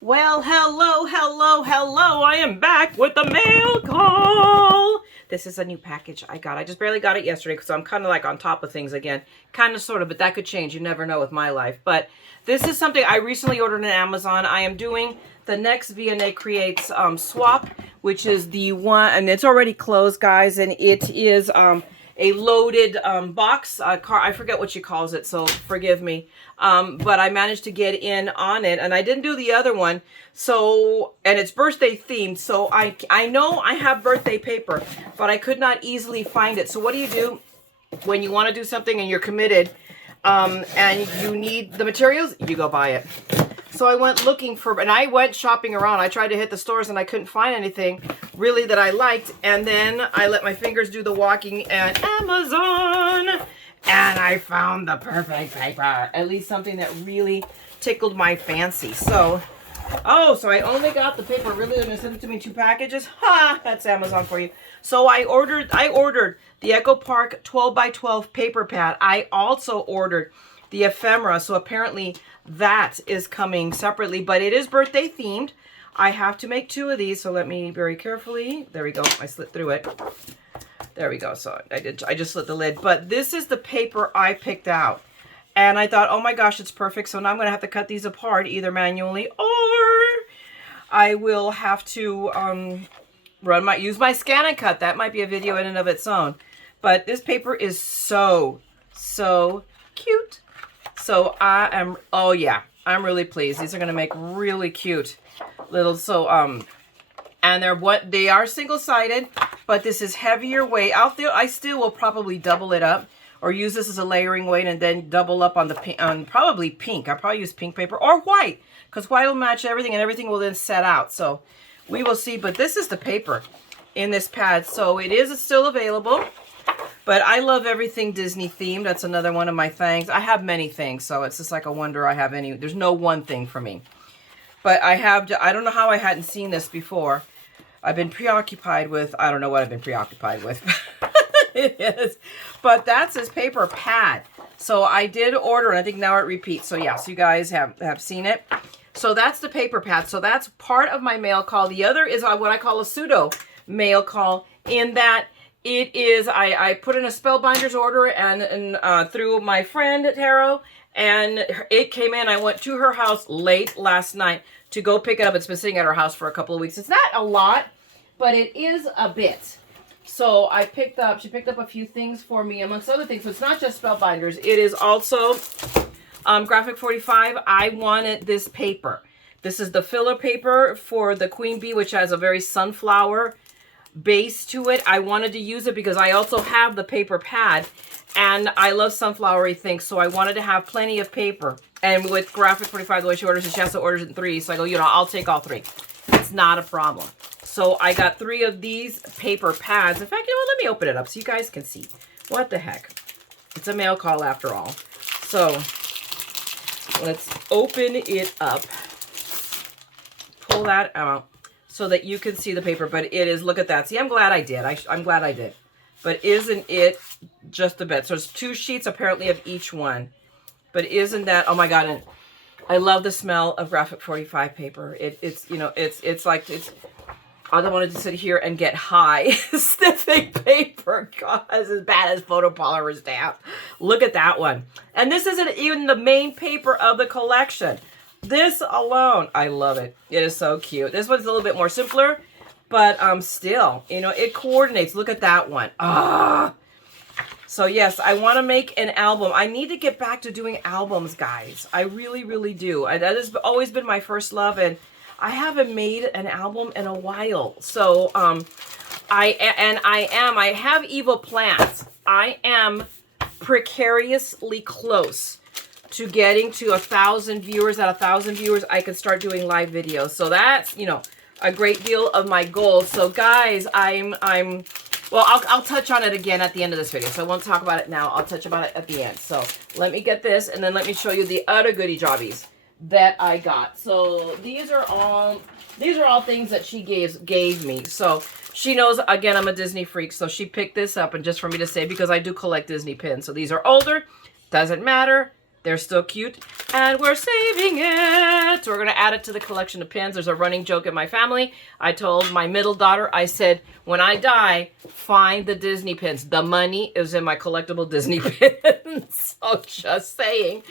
Well, hello. I am back with the mail call. This is a new package I got. I just barely got it yesterday because I'm kind of like on top of things again. Kind of, sort of, but that could change. You never know with my life. But this is something I recently ordered on Amazon. I am doing the next V&A Creates swap, which is the one, and it's already closed, guys, and it is a loaded box, I forget what she calls it, so forgive me. But I managed to get in on it, and I didn't do the other one. So, and it's birthday themed, so I know I have birthday paper, but I could not easily find it. So what do you do when you want to do something and you're committed, and you need the materials? You go buy it. So I went looking for, and I went shopping around. I tried to hit the stores and I couldn't find anything really that I liked. And then I let my fingers do the walking at Amazon, and I found the perfect paper. At least something that really tickled my fancy. So, so I only got the paper. Really, they're gonna send it to me in 2 packages? Ha! That's Amazon for you. So I ordered the Echo Park 12 by 12 paper pad. I also ordered the Ephemera. So apparently that is coming separately, but it is birthday themed. I have to make 2 of these, so let me very carefully. There we go. I slit through it. There we go. So I just slit the lid. But this is the paper I picked out, and I thought, oh my gosh, it's perfect. So now I'm going to have to cut these apart either manually, or I will have to use my scan and cut. That might be a video in and of its own. But this paper is so cute. So I am, oh yeah, I'm really pleased. These are going to make really cute little, and they are single-sided, but this is heavier weight. I still will probably double it up or use this as a layering weight and then double up on probably pink. I'll probably use pink paper or white, because white will match everything and everything will then set out. So we will see, but this is the paper in this pad. So it is still available. But I love everything Disney themed. That's another one of my things. I have many things, so it's just like a wonder I have any. There's no one thing for me. But I don't know how I hadn't seen this before. I've been preoccupied with, I don't know what I've been preoccupied with. It is. But that's this paper pad. So I did order, and I think now it repeats. So yeah, so you guys have seen it. So that's the paper pad. So that's part of my mail call. The other is what I call a pseudo mail call, in that it is, I put in a Spellbinders order and through my friend Tarot, and it came in. I went to her house late last night to go pick it up. It's been sitting at her house for a couple of weeks. It's not a lot, but it is a bit. So she picked up a few things for me, amongst other things. So it's not just Spellbinders. It is also Graphic 45. I wanted this paper. This is the filler paper for the Queen Bee, which has a very sunflower base to it. I wanted to use it because I also have the paper pad, and I love sunflowery things, so I wanted to have plenty of paper. And with Graphic 45, the way she orders it, she also orders it in 3. So I go, I'll take all 3. It's not a problem. So I got 3 of these paper pads. In fact, let me open it up so you guys can see. What the heck? It's a mail call after all. So let's open it up. Pull that out so that you can see the paper. But it is, look at that. See, I'm glad I did. I'm glad I did. But isn't it just a bit? So there's 2 sheets apparently of each one. But isn't that, oh my God, and I love the smell of Graphic 45 paper. It's like, I don't want to sit here and get high sniffing paper. God, it's as bad as photopolymer stamp. Look at that one. And this isn't even the main paper of the collection. This alone, I love it. It is so cute. This one's a little bit more simpler, but still, it coordinates. Look at that one. So yes, I want to make an album. I need to get back to doing albums, guys. I really, really do. That has always been my first love, and I haven't made an album in a while. So I have evil plans. I am precariously close to getting to 1,000 viewers. At 1,000 viewers, I can start doing live videos. So that's, a great deal of my goals. So guys, well, I'll touch on it again at the end of this video. So I won't talk about it now. I'll touch about it at the end. So let me get this, and then let me show you the other goodie jobbies that I got. So these are all things that she gave me. So she knows, again, I'm a Disney freak. So she picked this up, and just for me to say, because I do collect Disney pins. So these are older. Doesn't matter. They're still cute, and we're saving it. We're going to add it to the collection of pins. There's a running joke in my family. I told my middle daughter, I said, when I die, find the Disney pins. The money is in my collectible Disney pins. So just saying.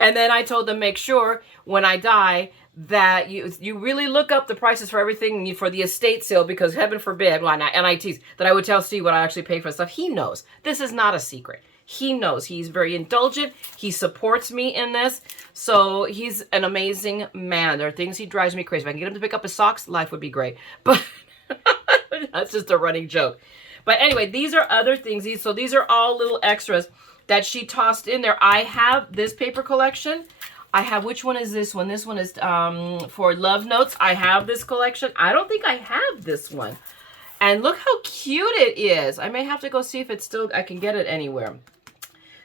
And then I told them, make sure when I die that you really look up the prices for everything for the estate sale, because heaven forbid, well, not NITs, that I would tell Steve what I actually pay for stuff. He knows. This is not a secret. He knows. He's very indulgent. He supports me in this. So he's an amazing man. There are things he drives me crazy. If I can get him to pick up his socks, life would be great. But that's just a running joke. But anyway, these are other things. So these are all little extras that she tossed in there. I have this paper collection. I have, which one is this one? This one is for Love Notes. I have this collection. I don't think I have this one. And look how cute it is. I may have to go see if it's still, I can get it anywhere.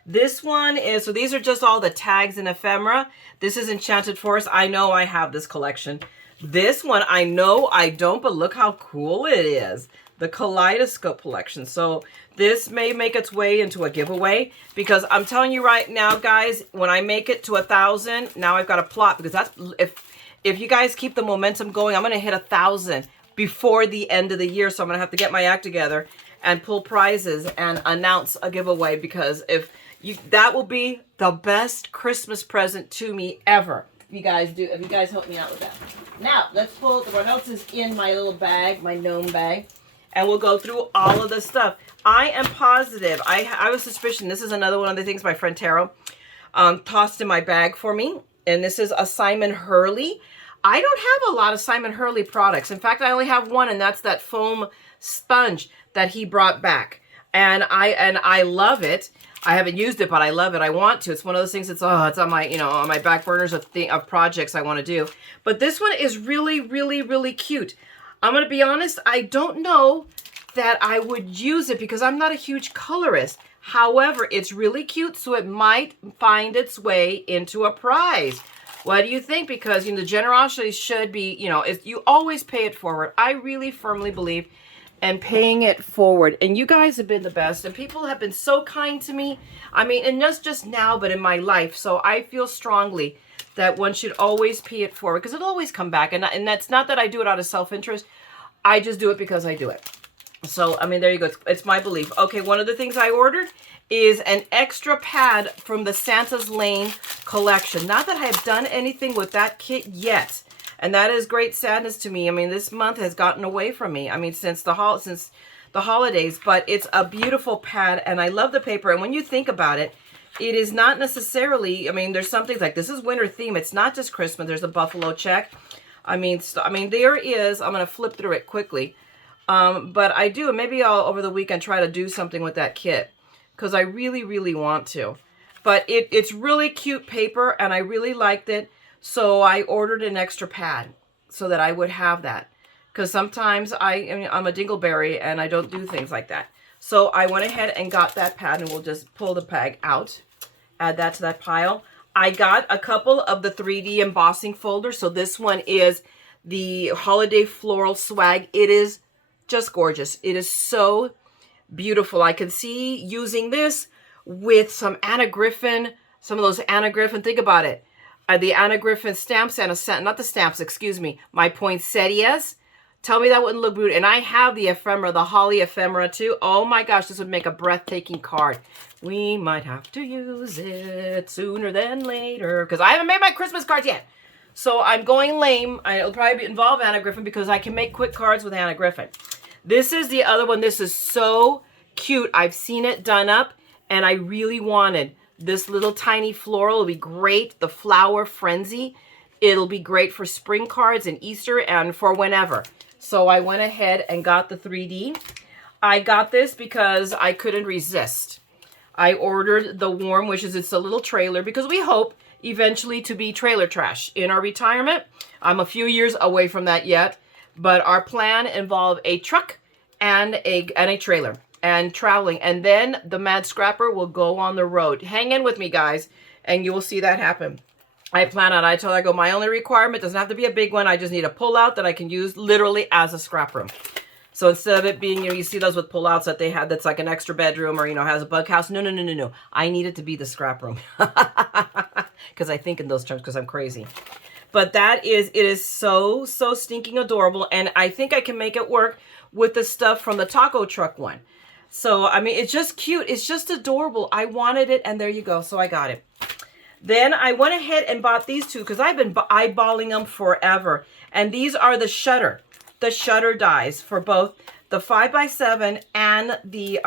This one is, so these are just all the tags in ephemera. This is Enchanted Forest. I know I have this collection. This one, I know I don't, but look how cool it is. The Kaleidoscope collection. So this may make its way into a giveaway, because I'm telling you right now, guys, when I make it to 1,000, now I've got a plot, because that's, if you guys keep the momentum going, I'm going to hit 1,000 before the end of the year. So I'm going to have to get my act together and pull prizes and announce a giveaway, because if you, that will be the best Christmas present to me ever. If you guys help me out with that. Now, let's pull, what else is in my little bag, my gnome bag, and we'll go through all of the stuff. I am positive, I have a suspicion, this is another one of the things my friend Taro tossed in my bag for me, and this is a Simon Hurley. I don't have a lot of Simon Hurley products. In fact, I only have one, and that's that foam sponge that he brought back. And I love it. I haven't used it, but I love it. I want to. It's one of those things that's, it's on my, on my back burners of projects I want to do. But this one is really, really, really cute. I'm going to be honest, I don't know that I would use it because I'm not a huge colorist. However, it's really cute, so it might find its way into a prize. What do you think? Because, the generosity should be, if you always pay it forward. I really firmly believe in paying it forward. And you guys have been the best. And people have been so kind to me. I mean, and not just now, but in my life. So I feel strongly that one should always pay it forward, because it'll always come back. And that's not that I do it out of self-interest. I just do it because I do it. So, I mean, there you go. It's my belief. Okay, one of the things I ordered is an extra pad from the Santa's Lane collection. Not that I have done anything with that kit yet. And that is great sadness to me. I mean, this month has gotten away from me. I mean, since the holidays. But it's a beautiful pad, and I love the paper. And when you think about it, it is not necessarily, I mean, there's some things like, this is winter theme. It's not just Christmas. There's a buffalo check. I mean, there is, I'm going to flip through it quickly. But I do, maybe I'll, over the weekend, try to do something with that kit, because I really, really want to. But it's really cute paper, and I really liked it. So I ordered an extra pad so that I would have that. Because sometimes I'm a dingleberry, and I don't do things like that. So I went ahead and got that pad, and we'll just pull the bag out. Add that to that pile. I got a couple of the 3D embossing folders. So this one is the Holiday Floral Swag. It is just gorgeous. It is so beautiful. I can see using this with some Anna Griffin, some of those Anna Griffin, think about it. The Anna Griffin stamps, and not the stamps, excuse me, my poinsettias. Tell me that wouldn't look beautiful. And I have the ephemera, the holly ephemera too. Oh my gosh, this would make a breathtaking card. We might have to use it sooner than later, because I haven't made my Christmas cards yet. So I'm going lame. It'll probably involve Anna Griffin, because I can make quick cards with Anna Griffin. This is the other one. This is so cute. I've seen it done up, and I really wanted this little tiny floral. It'll be great. The Flower Frenzy. It'll be great for spring cards and Easter and for whenever. So I went ahead and got the 3D. I got this because I couldn't resist. I ordered the Warm Wishes. It's a little trailer, because we hope eventually to be trailer trash in our retirement. I'm a few years away from that yet, but our plan involved a truck and a trailer and traveling. And then the Mad Scrapper will go on the road. Hang in with me, guys, and you will see that happen. I plan on, I told her, I go, my only requirement doesn't have to be a big one. I just need a pull-out that I can use literally as a scrap room. So instead of it being, you see those with pullouts that they had that's like an extra bedroom or, has a bug house. No, no, no, no, no. I need it to be the scrap room. Because I think in those terms because I'm crazy. But it is so, so stinking adorable. And I think I can make it work with the stuff from the taco truck one. So, I mean, it's just cute. It's just adorable. I wanted it, and there you go. So I got it. Then I went ahead and bought these two because I've been eyeballing them forever. And these are the shutter dies for both the 5x7 and the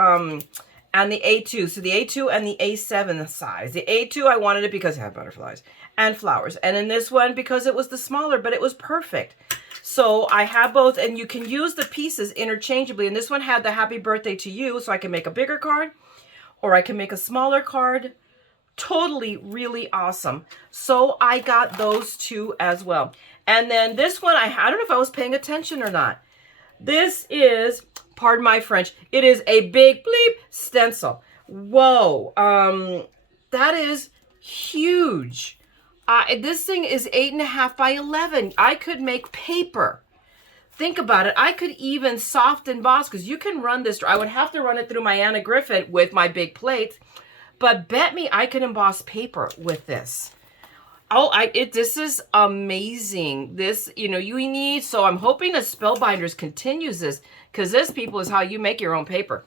A2. So the A2 and the A7 size. The A2 I wanted it because it had butterflies and flowers. And in this one because it was the smaller, but it was perfect. So I have both, and you can use the pieces interchangeably. And this one had the happy birthday to you, so I can make a bigger card or I can make a smaller card. Totally, really awesome. So I got those two as well. And then this one, I don't know if I was paying attention or not. This is, pardon my French, it is a big bleep stencil. Whoa, that is huge. This thing is 8.5 by 11. I could make paper. Think about it. I could even soft emboss because you can run this. I would have to run it through my Anna Griffin with my big plate, but bet me I can emboss paper with this. Oh, this is amazing. This, you need. So I'm hoping that Spellbinders continues this because this, people, is how you make your own paper.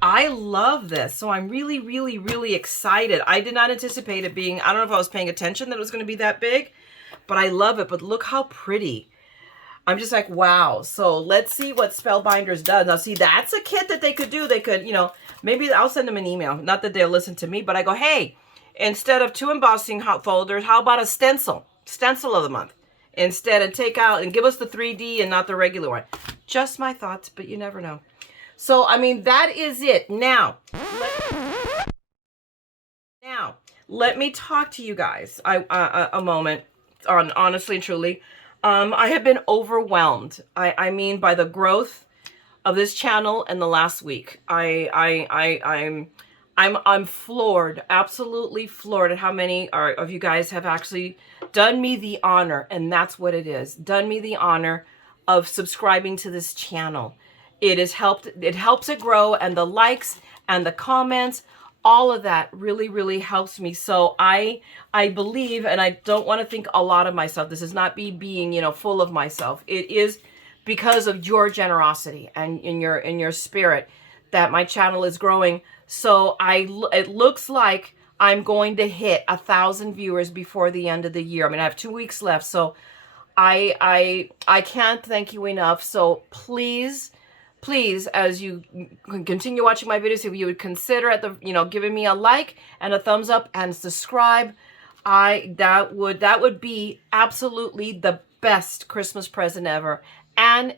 I love this. So I'm really, really, really excited. I did not anticipate it being, I don't know if I was paying attention that it was going to be that big, but I love it. But look how pretty. I'm just like, wow. So let's see what Spellbinders does. Now, see, that's a kit that they could do. They could, maybe I'll send them an email. Not that they'll listen to me, but I go, hey, instead of 2 embossing folders, how about a stencil of the month? Instead, and take out and give us the 3D and not the regular one. Just my thoughts, but you never know. So, I mean, that is it. Now, let me talk to you guys a moment, honestly and truly. I have been overwhelmed. I mean, by the growth of this channel in the last week. I'm floored, absolutely floored at how many of you guys have actually done me the honor, and that's what it is, done me the honor of subscribing to this channel. It helps it grow, and the likes and the comments, all of that really, really helps me. So I believe, and I don't want to think a lot of myself. This is not me being, full of myself. It is because of your generosity and in your spirit that my channel is growing. So it looks like I'm going to hit 1,000 viewers before the end of the year. I mean, I have 2 weeks left, so I can't thank you enough. So please, as you continue watching my videos, if you would consider giving me a like and a thumbs up and subscribe, that would be absolutely the best Christmas present ever. And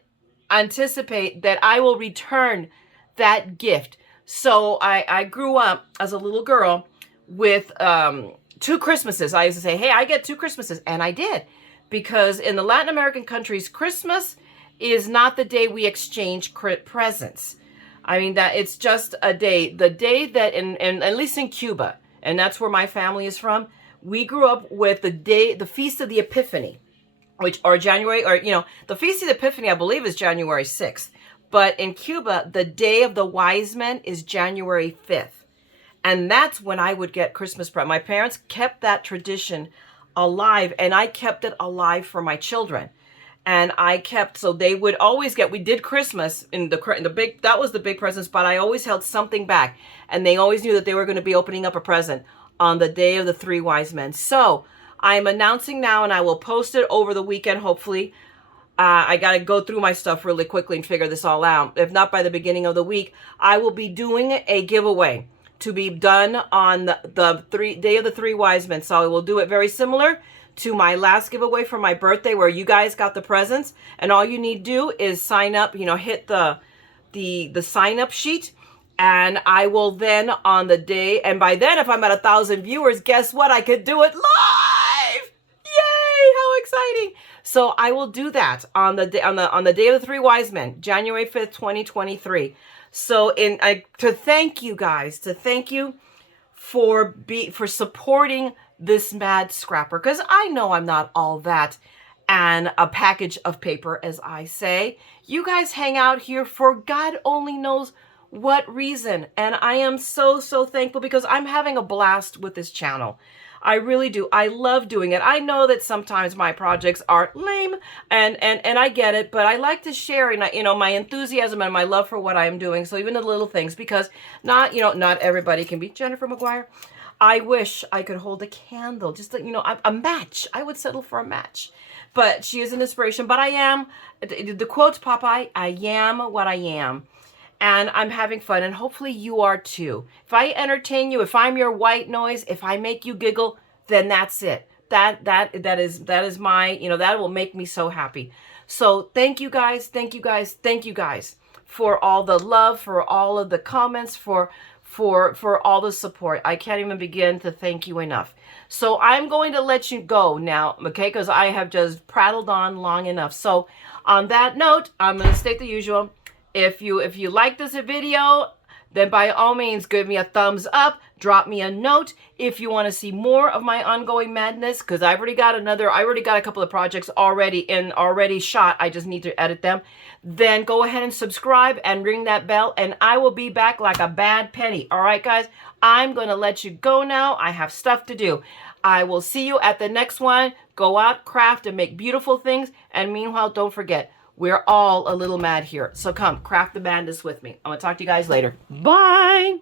anticipate that I will return that gift. So I grew up as a little girl with 2 Christmases. I used to say, hey, I get 2 Christmases. And I did. Because in the Latin American countries, Christmas is not the day we exchange presents. I mean, that it's just a day. The day that, at least in Cuba, and that's where my family is from, we grew up with the Feast of the Epiphany, the Feast of the Epiphany, I believe, is January 6th. But in Cuba, the Day of the Wise Men is January 5th. And that's when I would get Christmas presents. My parents kept that tradition alive, and I kept it alive for my children. And so they would always we did Christmas in the big, that was the big presents, but I always held something back. And they always knew that they were going to be opening up a present on the Day of the 3 Wise Men. So I'm announcing now, and I will post it over the weekend, hopefully. I got to go through my stuff really quickly and figure this all out. If not by the beginning of the week, I will be doing a giveaway to be done on the Day of the 3 Wise Men. So I will do it very similar to my last giveaway for my birthday, where you guys got the presents, and all you need to do is sign up, hit the sign up sheet, and I will then on the day, and by then, if I'm at 1,000 viewers, guess what? I could do it live. Yay! How exciting! So I will do that on the day of the 3 Wise Men, January 5th, 2023. So to thank you guys, for supporting this mad scrapper, because I know I'm not all that and a package of paper, as I say. You guys hang out here for God only knows what reason. And I am so, so thankful because I'm having a blast with this channel. I really do. I love doing it. I know that sometimes my projects are lame and I get it, but I like to share, and you know, my enthusiasm and my love for what I am doing. So even the little things, because not everybody can be Jennifer McGuire. I wish I could hold a candle, just you know, a match. I would settle for a match. But she is an inspiration. But I am, the quote Popeye, I am what I am. And I'm having fun, and hopefully you are too. If I entertain you, if I'm your white noise, if I make you giggle, then that's it. That is my, you know, that will make me so happy. So thank you guys, thank you guys, thank you guys for all the love, for all of the comments, for all the support. I can't even begin to thank you enough. So I'm going to let you go now, okay? Because I have just prattled on long enough. So on that note, I'm going to state the usual. If you like this video, then by all means give me a thumbs up, drop me a note. If you want to see more of my ongoing madness, because I already got a couple of projects already shot. I just need to edit them. Then go ahead and subscribe and ring that bell, and I will be back like a bad penny. All right, guys, I'm going to let you go now. I have stuff to do. I will see you at the next one. Go out, craft, and make beautiful things. And meanwhile, don't forget, we're all a little mad here. So come, craft the madness with me. I'm going to talk to you guys later. Bye.